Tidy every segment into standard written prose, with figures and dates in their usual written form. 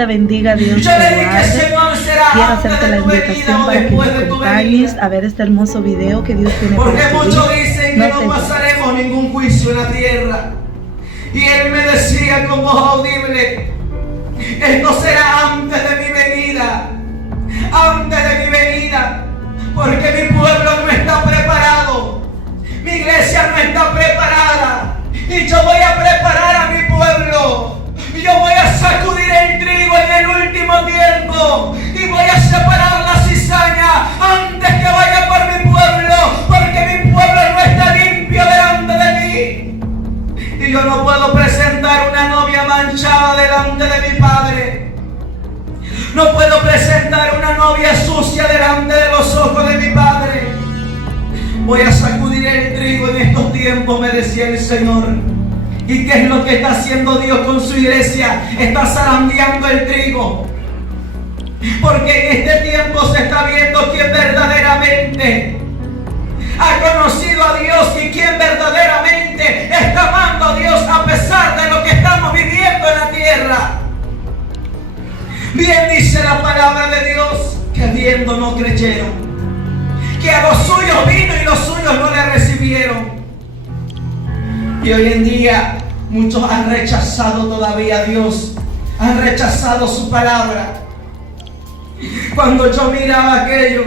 te bendiga, Dios Yo te le dije, guarde. Señor, será Quiero antes hacerte de la tu venida invitación o para que después me de tu acompañes venida. a ver este hermoso video que Dios tiene Porque para ti. muchos dicen que No no te pasaremos ningún juicio en la tierra. Y él me decía con voz audible, esto será antes de mi venida. Antes de mi venida. Porque mi pueblo no está preparado. Mi iglesia no está preparada. Y yo voy a preparar a mi pueblo. Yo voy a sacudir el trigo en el último tiempo. Y voy a separar la cizaña antes que vaya por mi pueblo. Porque mi pueblo no está limpio delante de mí. Y yo no puedo presentar una novia manchada delante de mi padre. No puedo presentar una novia sucia delante de los ojos de mi padre. Voy a sacudir el trigo en estos tiempos, me decía el Señor. ¿Y qué es lo que está haciendo Dios con su iglesia? Está zarandeando el trigo. Porque en este tiempo se está viendo quién verdaderamente ha conocido a Dios y quién verdaderamente está amando a Dios a pesar de lo que estamos viviendo en la tierra. Bien dice la palabra de Dios que viendo no creyeron, que a los suyos vino y los suyos no le recibieron. Y hoy en día muchos han rechazado todavía a Dios, han rechazado su palabra. Cuando yo miraba aquello,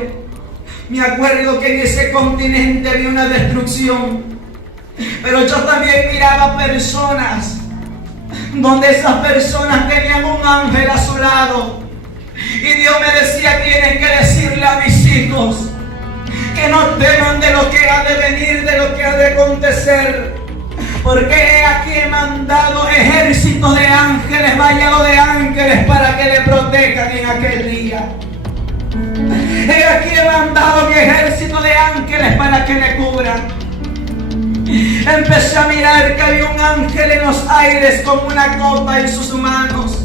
me acuerdo que en ese continente había una destrucción, pero yo también miraba personas donde esas personas tenían un ángel a su lado. Y Dios me decía, tienes que decirle a mis hijos que no teman de lo que ha de venir, de lo que ha de acontecer. Porque he aquí he mandado ejércitos de ángeles, vallado de ángeles para que le protejan en aquel día. He aquí he mandado mi ejército de ángeles para que le cubran. Empecé a mirar que había un ángel en los aires con una copa en sus manos.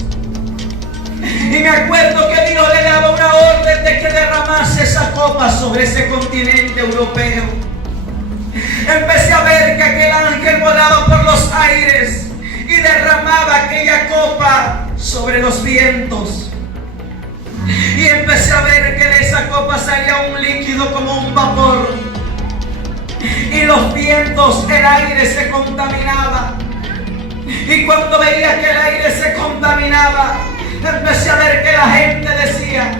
Y me acuerdo que Dios le daba una orden de que derramase esa copa sobre ese continente europeo. Empecé a ver que aquel ángel volaba por los aires y derramaba aquella copa sobre los vientos. Y empecé a ver que de esa copa salía un líquido como un vapor. Y los vientos, el aire se contaminaba. Y cuando veía que el aire se contaminaba, empecé a ver que la gente decía,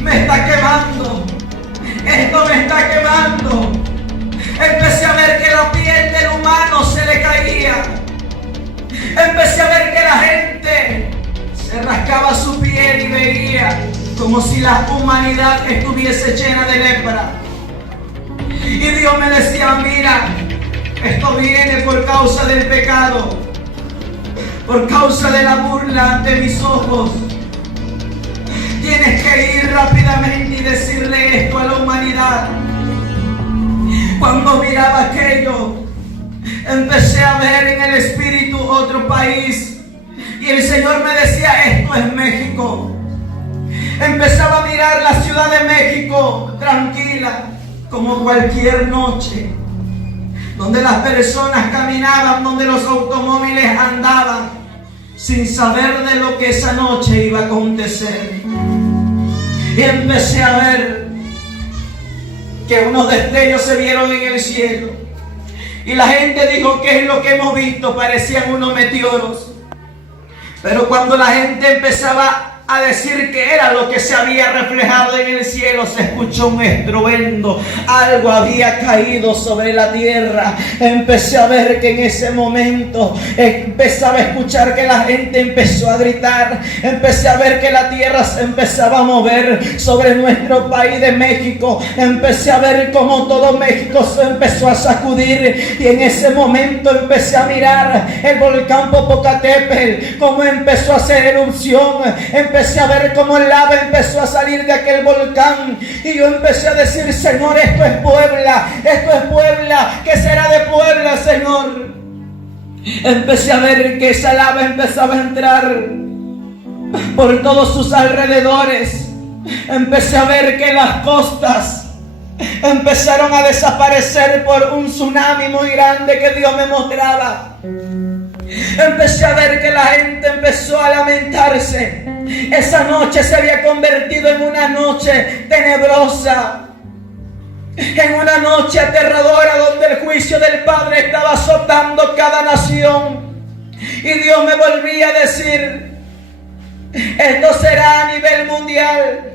me está quemando, esto me está quemando. Empecé a ver que la piel del humano se le caía. Empecé a ver que la gente se rascaba su piel y veía como si la humanidad estuviese llena de lepra. Y Dios me decía, mira, esto viene por causa del pecado, por causa de la burla ante mis ojos. Tienes que ir rápidamente y decirle esto a la humanidad. Cuando miraba aquello, empecé a ver en el espíritu otro país. Y el Señor me decía, esto es México. Empezaba a mirar la Ciudad de México tranquila, como cualquier noche, donde las personas caminaban, donde los automóviles andaban, sin saber de lo que esa noche iba a acontecer. Y empecé a ver que unos destellos se vieron en el cielo. Y la gente dijo, ¿qué es lo que hemos visto? Parecían unos meteoros. Pero cuando la gente empezaba a decir que era lo que se había reflejado en el cielo, se escuchó un estruendo. Algo había caído sobre la tierra. Empecé a ver que en ese momento empezaba a escuchar que la gente empezó a gritar. Empecé a ver que la tierra se empezaba a mover sobre nuestro país de México. Empecé a ver cómo todo México se empezó a sacudir. Y en ese momento empecé a mirar el volcán Popocatépetl, cómo empezó a hacer erupción. Empecé a ver cómo el lava empezó a salir de aquel volcán. Y yo empecé a decir, Señor, esto es Puebla. Esto es Puebla. ¿Qué será de Puebla, Señor? Empecé a ver que esa lava empezaba a entrar por todos sus alrededores. Empecé a ver que las costas empezaron a desaparecer por un tsunami muy grande que Dios me mostraba. Empecé a ver que la gente empezó a lamentarse. Esa noche se había convertido en una noche tenebrosa, en una noche aterradora, donde el juicio del Padre estaba azotando cada nación. Y Dios me volvía a decir: esto será a nivel mundial.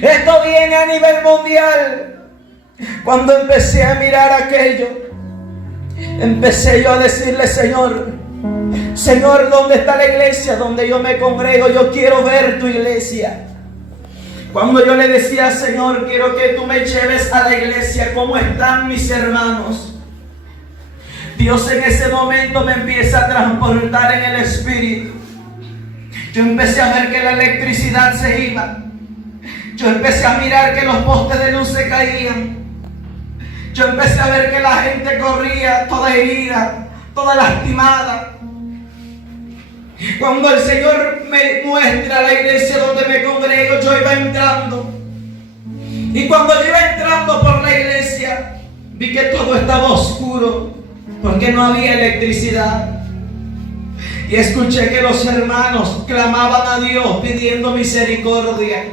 Esto viene a nivel mundial. Cuando empecé a mirar aquello, empecé yo a decirle: Señor, ¿dónde está la iglesia donde yo me congrego? Yo quiero ver tu iglesia. Cuando yo le decía: Señor, quiero que tú me lleves a la iglesia, ¿cómo están mis hermanos? Dios en ese momento me empieza a transportar en el espíritu. Yo empecé a ver que la electricidad se iba. Yo empecé a mirar que los postes de luz se caían. Yo empecé a ver que la gente corría toda herida, toda lastimada. Cuando el Señor me muestra la iglesia donde me congrego, yo iba entrando. Y cuando yo iba entrando por la iglesia, vi que todo estaba oscuro, porque no había electricidad. Y escuché que los hermanos clamaban a Dios pidiendo misericordia,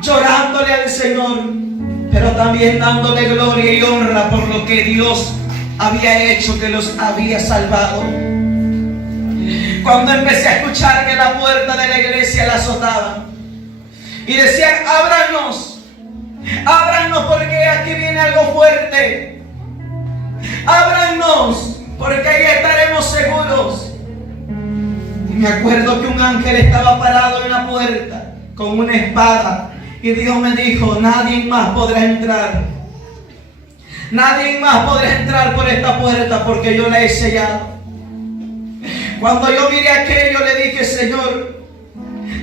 llorándole al Señor, pero también dándole gloria y honra por lo que Dios había hecho, que los había salvado. Cuando empecé a escuchar que la puerta de la iglesia la azotaban y decían: ábranos porque aquí viene algo fuerte, ábranos porque ahí estaremos seguros. Y me acuerdo que un ángel estaba parado en la puerta con una espada, y Dios me dijo: nadie más podrá entrar. Nadie más podrá entrar por esta puerta porque yo la he sellado. Cuando yo miré aquello, le dije: Señor,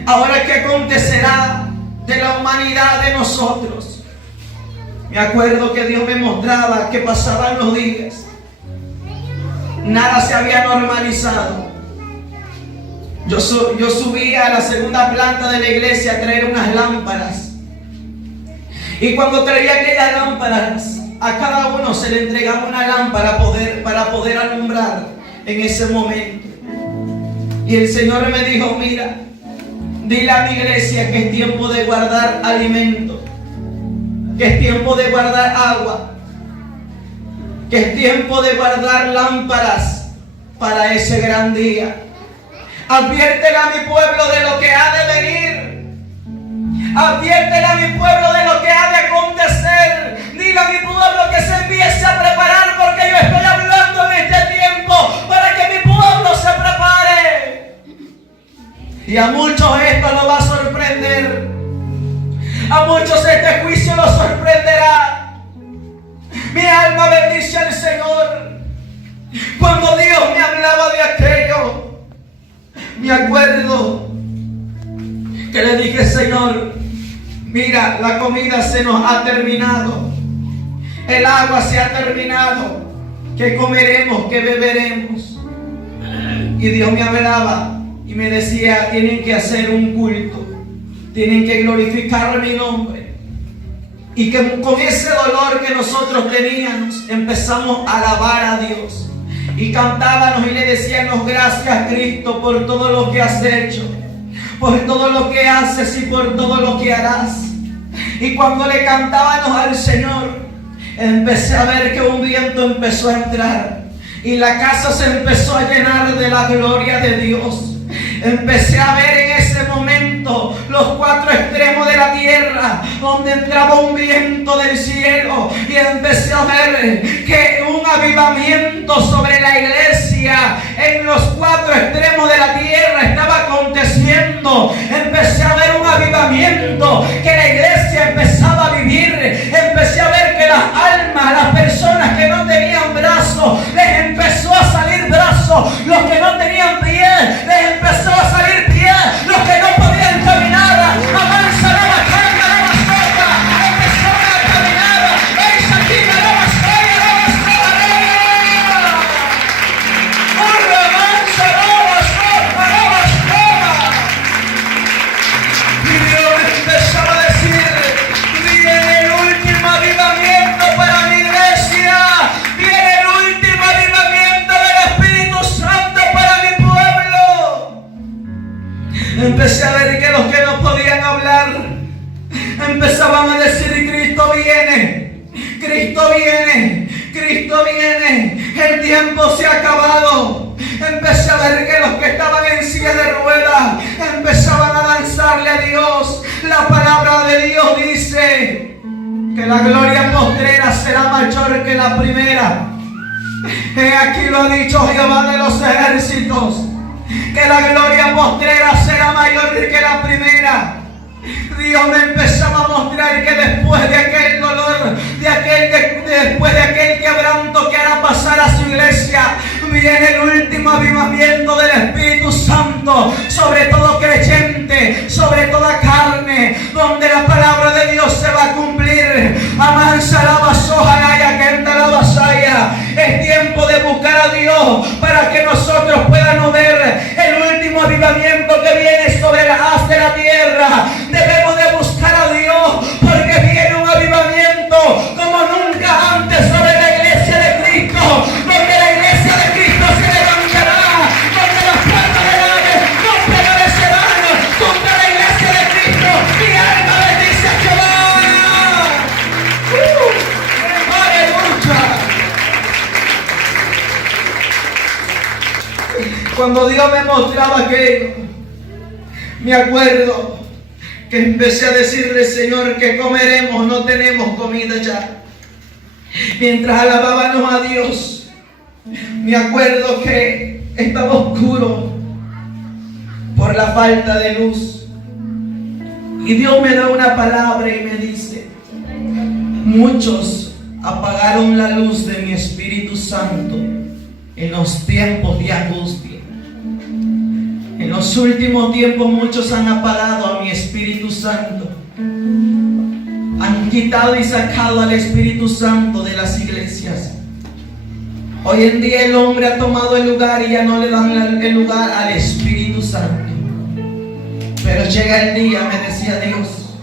¿ahora qué acontecerá de la humanidad, de nosotros? Me acuerdo que Dios me mostraba que pasaban los días. Nada se había normalizado. Yo subía a la segunda planta de la iglesia a traer unas lámparas. Y cuando traía aquellas lámparas, a cada uno se le entregaba una lámpara para poder alumbrar en ese momento. Y el Señor me dijo: mira, dile a mi iglesia que es tiempo de guardar alimento, que es tiempo de guardar agua, que es tiempo de guardar lámparas para ese gran día. Adviértele a mi pueblo de lo que ha de venir. Adviértele a mi pueblo de lo que ha de acontecer. Dile a mi pueblo que se empiece a preparar, porque yo estoy hablando en este tiempo para que mi pueblo se prepare. Y a muchos esto lo va a sorprender. A muchos este juicio los sorprenderá. Mi alma bendice al Señor. Cuando Dios me hablaba de aquello, me acuerdo que le dije: Señor, mira, la comida se nos ha terminado, el agua se ha terminado, ¿qué comeremos? ¿Qué beberemos? Y Dios me hablaba y me decía: tienen que hacer un culto, tienen que glorificar mi nombre. Y que con ese dolor que nosotros teníamos, empezamos a alabar a Dios. Y cantábamos y le decíamos: gracias, Cristo, por todo lo que has hecho, por todo lo que haces y por todo lo que harás. Y cuando le cantábamos al Señor, empecé a ver que un viento empezó a entrar y la casa se empezó a llenar de la gloria de Dios. Empecé a ver en ese momento los cuatro extremos de la tierra, donde entraba un viento del cielo, y empecé a ver que un avivamiento sobre la iglesia en los cuatro extremos de la tierra estaba aconteciendo. Empecé a ver un avivamiento, que la iglesia empezaba a vivir. Empecé a ver que las almas, las personas que no tenían brazos, les empezó a salir brazos. Los que no tenían pies, les empezó a salir pies. Los que no podían caminar, avanza la bajada, la basota, empezaron a caminar. Esa aquí la basota, la basota, avanza la basota, la basota. los que no podían hablar empezaban a decir: Cristo viene, Cristo viene, Cristo viene, el tiempo se ha acabado. Empecé a ver que los que estaban en silla de ruedas empezaban a lanzarle a Dios. La palabra de Dios dice que la gloria postrera será mayor que la primera. He aquí lo ha dicho Jehová de los ejércitos, que la gloria postrera será mayor que la primera. Dios me empezaba a mostrar que después de aquel dolor, después de aquel quebranto que hará pasar a su iglesia, viene el último avivamiento del Espíritu Santo sobre todo creyente, sobre toda carne, donde la palabra de Dios se va a cumplir. Amansa la basoja, naya, quenta la vasaya. Es tiempo de buscar a Dios para que nosotros podamos ver el último avivamiento que viene sobre la haz de la tierra. Debemos de buscar a Dios porque viene un avivamiento como nunca antes sobre la iglesia de Cristo, donde la iglesia de Cristo se levantará, donde las puertas del Hades no prevalecerán contra la iglesia de Cristo. Mi alma bendice a Jehová. ¡Aleluya! Cuando Dios me mostraba aquello, me acuerdo que empecé a decirle: Señor, ¿qué comeremos? No tenemos comida ya. Mientras alabábamos a Dios, me acuerdo que estaba oscuro por la falta de luz. Y Dios me da una palabra y me dice: muchos apagaron la luz de mi Espíritu Santo en los tiempos de angustia. En los últimos tiempos muchos han apagado a mi Espíritu Santo. Han quitado y sacado al Espíritu Santo de las iglesias. Hoy en día el hombre ha tomado el lugar y ya no le dan el lugar al Espíritu Santo. Pero llega el día, me decía Dios,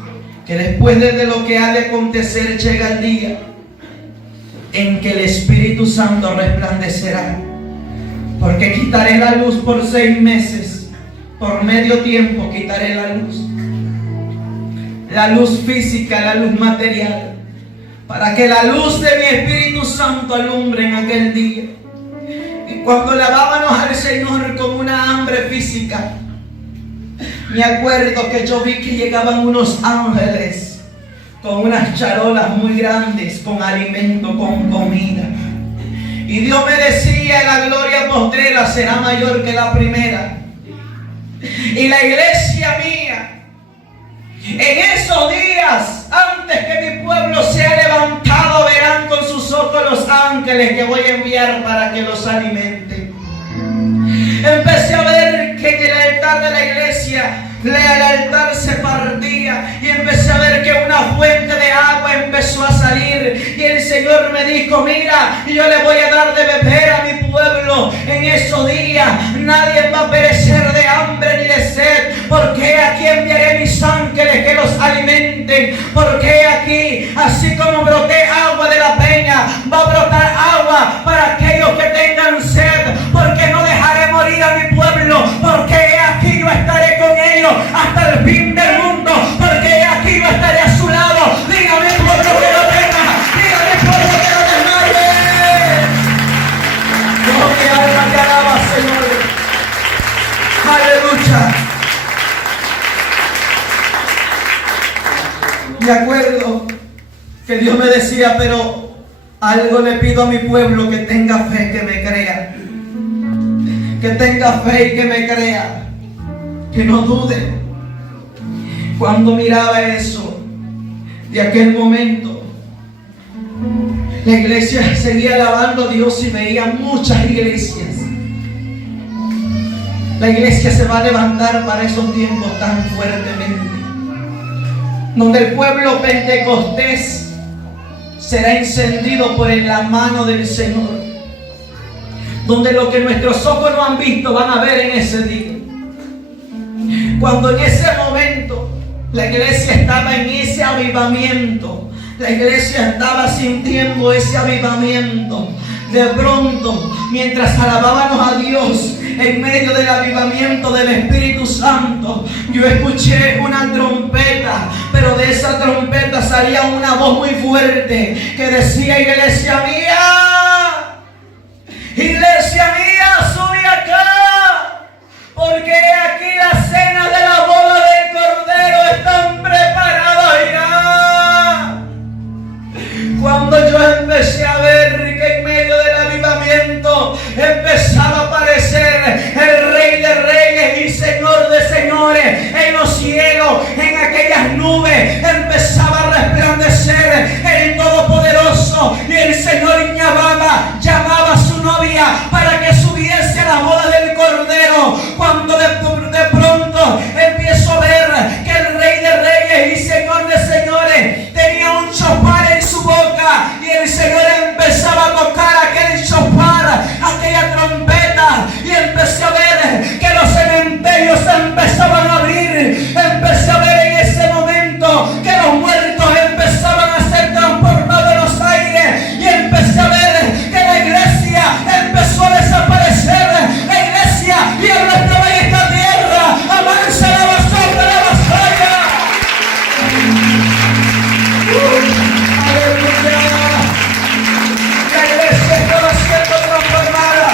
que después de lo que ha de acontecer, llega el día en que el Espíritu Santo resplandecerá. Porque quitaré la luz por 6 meses. Por medio tiempo quitaré la luz física, la luz material, para que la luz de mi Espíritu Santo alumbre en aquel día. Y cuando alabábamos al Señor con una hambre física, me acuerdo que yo vi que llegaban unos ángeles con unas charolas muy grandes, con alimento, con comida. Y Dios me decía: la gloria postrera será mayor que la primera. Y la iglesia mía, en esos días, antes que mi pueblo sea levantado, verán con sus ojos los ángeles que voy a enviar para que los alimenten. Empecé a ver que en el altar de la iglesia, el altar se partía, y empecé a ver que una fuente de agua empezó a salir. Y el Señor me dijo: mira, yo le voy a dar de beber a mi pueblo en esos días. Nadie va a perecer de hambre ni de sed, porque aquí enviaré mis ángeles que los alimenten. Porque aquí, así como broté agua de la peña, va a brotar agua para aquellos que tengan sed. Porque no dejaré morir a mi pueblo, porque aquí yo estaré con ellos hasta el fin del mundo, porque aquí yo estaré a su lado. Dígame, pueblo, que no tenga, dígame, pueblo, que no desmaye. Oh, mi alma te alaba, Señor. Aleluya. Me acuerdo que Dios me decía: pero algo le pido a mi pueblo, que tenga fe, que me crea. Que tenga fe y que me crea. Que no dude. Cuando miraba eso, de aquel momento, la iglesia seguía alabando a Dios y veía muchas iglesias. La iglesia se va a levantar para esos tiempos tan fuertemente, donde el pueblo pentecostés será encendido por la mano del Señor, donde lo que nuestros ojos no han visto van a ver en ese día. Cuando en ese momento la iglesia estaba en ese avivamiento, la iglesia estaba sintiendo ese avivamiento, De pronto, mientras alabábamos a Dios en medio del avivamiento del Espíritu Santo, yo escuché una trompeta, pero de esa trompeta salía una voz muy fuerte que decía: iglesia mía, sube acá, porque aquí las cenas de la boda del Cordero están preparadas ya. Cuando yo empecé a ver que en medio del avivamiento empezaba a aparecer el Rey de Reyes y Señor de Señores en los cielos, en aquellas nubes, empezaba a resplandecer el Todopoderoso, y el Señor llamaba a su novia para que subiese a la boda del Cordero. Cuando de pronto empiezo a ver que el Rey de Reyes y Señor de Señores tenía un chofar en su boca, y el Señor empezaba a tocar aquel chofar, aquella trompeta, y empecé a ver que los cementerios se empezaban a abrir. Empecé a ver en ese momento que los muertos empezaban a ser transportados en los aires, y empecé a ver que la iglesia empezó a desaparecer. La iglesia ya no estaba en esta tierra. Avanza la basura, la batalla. Aleluya. La iglesia estaba siendo transformada.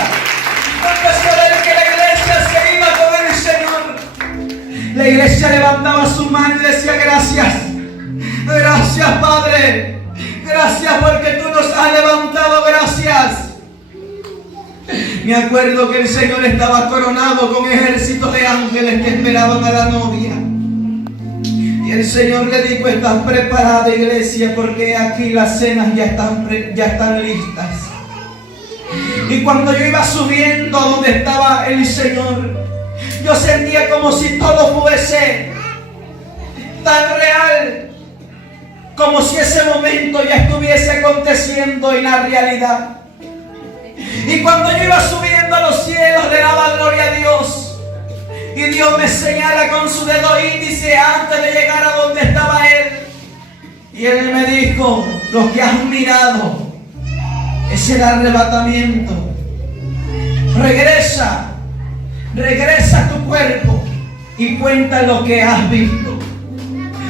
Empecé a ver que la iglesia se iba con el Señor. La iglesia levantaba su mano y decía: gracias, gracias Padre, gracias porque tú nos has levantado, gracias. Me acuerdo que el Señor estaba coronado con ejércitos de ángeles que esperaban a la novia. Y el Señor le dijo: estás preparada, iglesia, porque aquí las cenas ya están listas. Y cuando yo iba subiendo a donde estaba el Señor, yo sentía como si todo fuese tan real, como si ese momento ya estuviese aconteciendo en la realidad. Y cuando yo iba subiendo a los cielos, le daba gloria a Dios, y Dios me señala con su dedo índice antes de llegar a donde estaba Él, y Él me dijo: lo que has mirado es el arrebatamiento. Regresa a tu cuerpo y cuenta lo que has visto,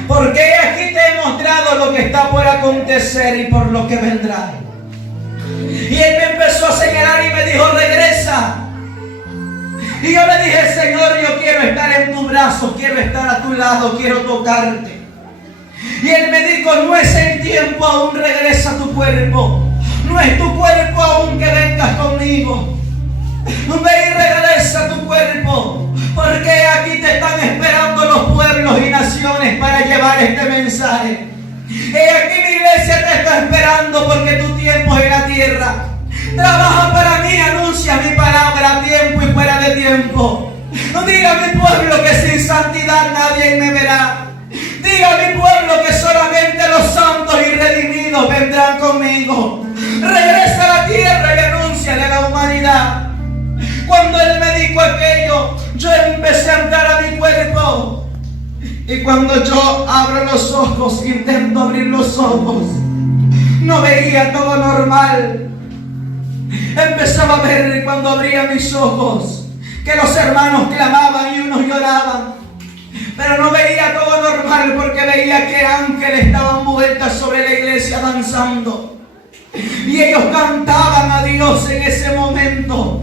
porque aquí te he mostrado lo que está por acontecer y por lo que vendrá. Y Él me empezó a señalar y me dijo: regresa. Y yo le dije: Señor, yo quiero estar en tu brazo, quiero estar a tu lado, quiero tocarte. Y Él me dijo: no es el tiempo aún, regresa a tu cuerpo. No es tu cuerpo aún que vengas conmigo. Ve y regresa a tu cuerpo, porque aquí te están esperando los pueblos y naciones para llevar este mensaje. Y aquí mi iglesia te está esperando, porque tu tiempo es en la tierra. Trabaja para mí, anuncia mi palabra a tiempo y fuera de tiempo. Diga a mi pueblo que sin santidad nadie me verá. Diga a mi pueblo que solamente los santos y redimidos vendrán conmigo. Regresa a la tierra y anúnciale a la humanidad. Cuando Él me dijo aquello, yo empecé a entrar a mi cuerpo. Y cuando yo abro los ojos, intento abrir los ojos, no veía todo normal. Empezaba a ver, cuando abría mis ojos, que los hermanos clamaban y unos lloraban. Pero no veía todo normal, porque veía que ángeles estaban vueltas sobre la iglesia danzando. Y ellos cantaban a Dios en ese momento.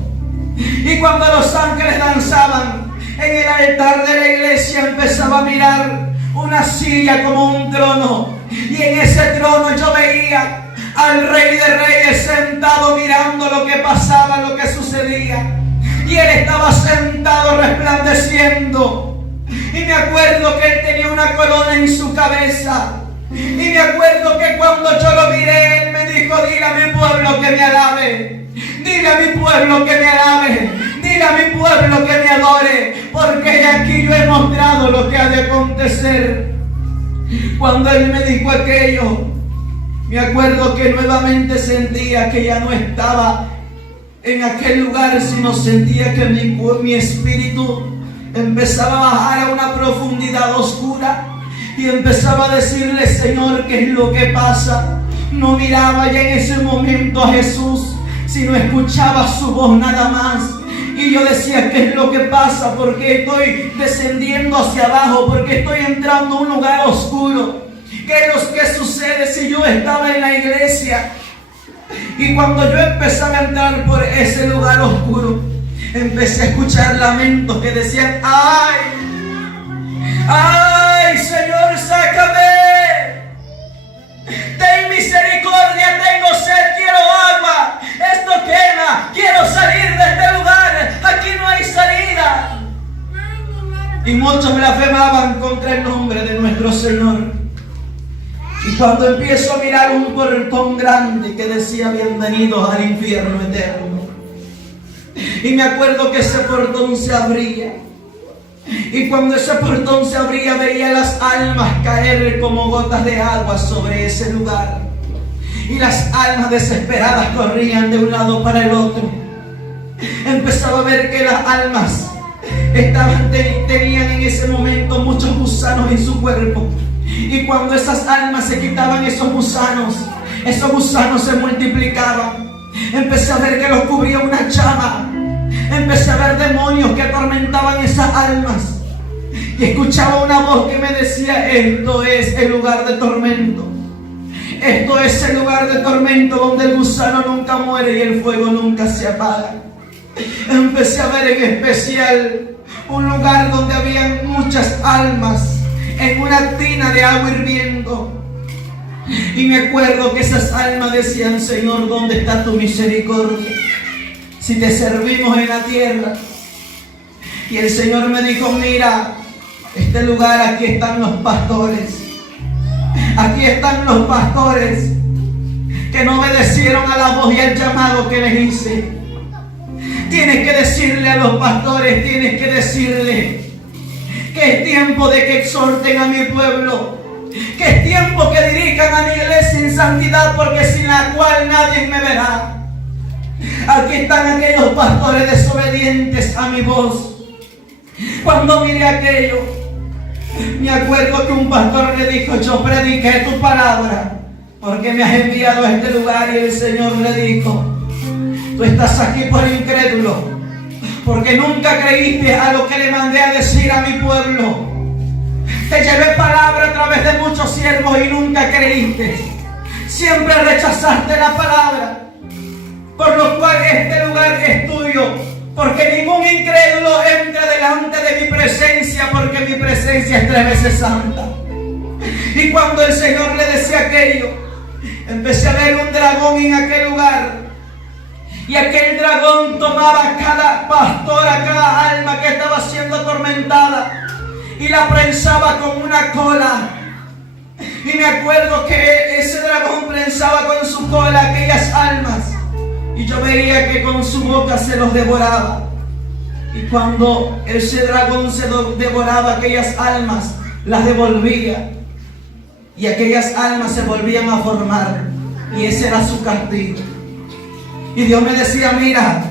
Y cuando los ángeles danzaban, en el altar de la iglesia empezaba a mirar una silla como un trono. Y en ese trono yo veía al Rey de Reyes sentado mirando lo que pasaba, lo que sucedía. Y Él estaba sentado resplandeciendo. Y me acuerdo que Él tenía una corona en su cabeza. Y me acuerdo que cuando yo lo miré, Él me dijo: dile a mi pueblo que me alabe. Dile a mi pueblo que me alabe. Dile a mi pueblo que me adore, porque de aquí yo he mostrado lo que ha de acontecer. Cuando Él me dijo aquello, me acuerdo que nuevamente sentía que ya no estaba en aquel lugar, sino sentía que mi espíritu empezaba a bajar a una profundidad oscura. Y empezaba a decirle: Señor, ¿qué es lo que pasa? No miraba ya en ese momento a Jesús, sino escuchaba su voz nada más. Y yo decía, ¿qué es lo que pasa? ¿Por qué estoy descendiendo hacia abajo? ¿Por qué estoy entrando a un lugar oscuro? ¿Qué sucede si yo estaba en la iglesia? Y cuando yo empezaba a entrar por ese lugar oscuro, empecé a escuchar lamentos que decían, ¡ay! ¡Ay, Señor, sácame! ¡Ten misericordia! ¡Tengo sed! ¡Quiero agua! ¡Esto quema! ¡Quiero salir de este lugar! ¡Aquí no hay salida! Y muchos blasfemaban contra el nombre de nuestro Señor. Y cuando empiezo a mirar un portón grande que decía bienvenidos al infierno eterno, y me acuerdo que ese portón se abría, y cuando ese portón se abría veía las almas caer como gotas de agua sobre ese lugar, y las almas desesperadas corrían de un lado para el otro. Empezaba a ver que las almas tenían en ese momento muchos gusanos en su cuerpo. Y cuando esas almas se quitaban esos gusanos se multiplicaban. Empecé a ver que los cubría una llama. Empecé a ver demonios que atormentaban esas almas. Y escuchaba una voz que me decía, esto es el lugar de tormento. Esto es el lugar de tormento donde el gusano nunca muere y el fuego nunca se apaga. Empecé a ver en especial un lugar donde habían muchas almas en una tina de agua hirviendo. Y me acuerdo que esas almas decían, Señor, ¿dónde está tu misericordia? Si te servimos en la tierra. Y el Señor me dijo, mira, este lugar, aquí están los pastores. Aquí están los pastores que no obedecieron a la voz y al llamado que les hice. Tienes que decirle a los pastores, tienes que decirle que es tiempo de que exhorten a mi pueblo, que es tiempo que dirijan a mi iglesia en santidad, porque sin la cual nadie me verá. Aquí están aquellos pastores desobedientes a mi voz. Cuando miré aquello, me acuerdo que un pastor le dijo, yo prediqué tu palabra porque me has enviado a este lugar, y el Señor le dijo, tú estás aquí por incrédulo, porque nunca creíste a lo que le mandé a decir a mi pueblo. Te llevé palabra a través de muchos siervos y nunca creíste. Siempre rechazaste la palabra, por lo cual este lugar es tuyo, porque ningún incrédulo entra delante de mi presencia, porque mi presencia es 3 veces santa. Y cuando el Señor le decía aquello, empecé a ver un dragón en aquel lugar. Y aquel dragón tomaba a cada pastor, a cada alma que estaba siendo atormentada, y la prensaba con una cola. Y me acuerdo que ese dragón prensaba con su cola aquellas almas, y yo veía que con su boca se los devoraba. Y cuando ese dragón se devoraba aquellas almas, las devolvía, y aquellas almas se volvían a formar, y ese era su castigo. Y Dios me decía, mira,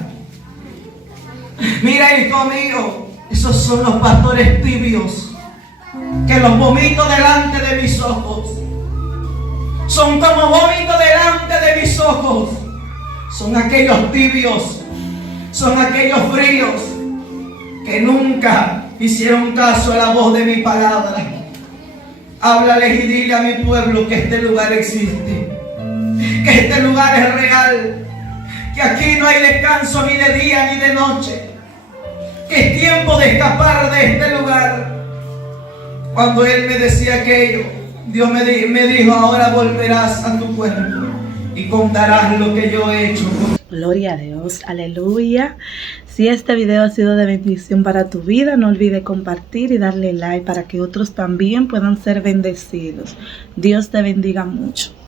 hijo mío, esos son los pastores tibios, que los vomito delante de mis ojos. Son como vómito delante de mis ojos. Son aquellos tibios, son aquellos fríos, que nunca hicieron caso a la voz de mi palabra. Háblales y dile a mi pueblo que este lugar existe, que este lugar es real, que aquí no hay descanso ni de día ni de noche, que es tiempo de escapar de este lugar. Cuando él me decía aquello, Dios me dijo, ahora volverás a tu cuerpo y contarás lo que yo he hecho. Gloria a Dios, aleluya. Si este video ha sido de bendición para tu vida, no olvides compartir y darle like para que otros también puedan ser bendecidos. Dios te bendiga mucho.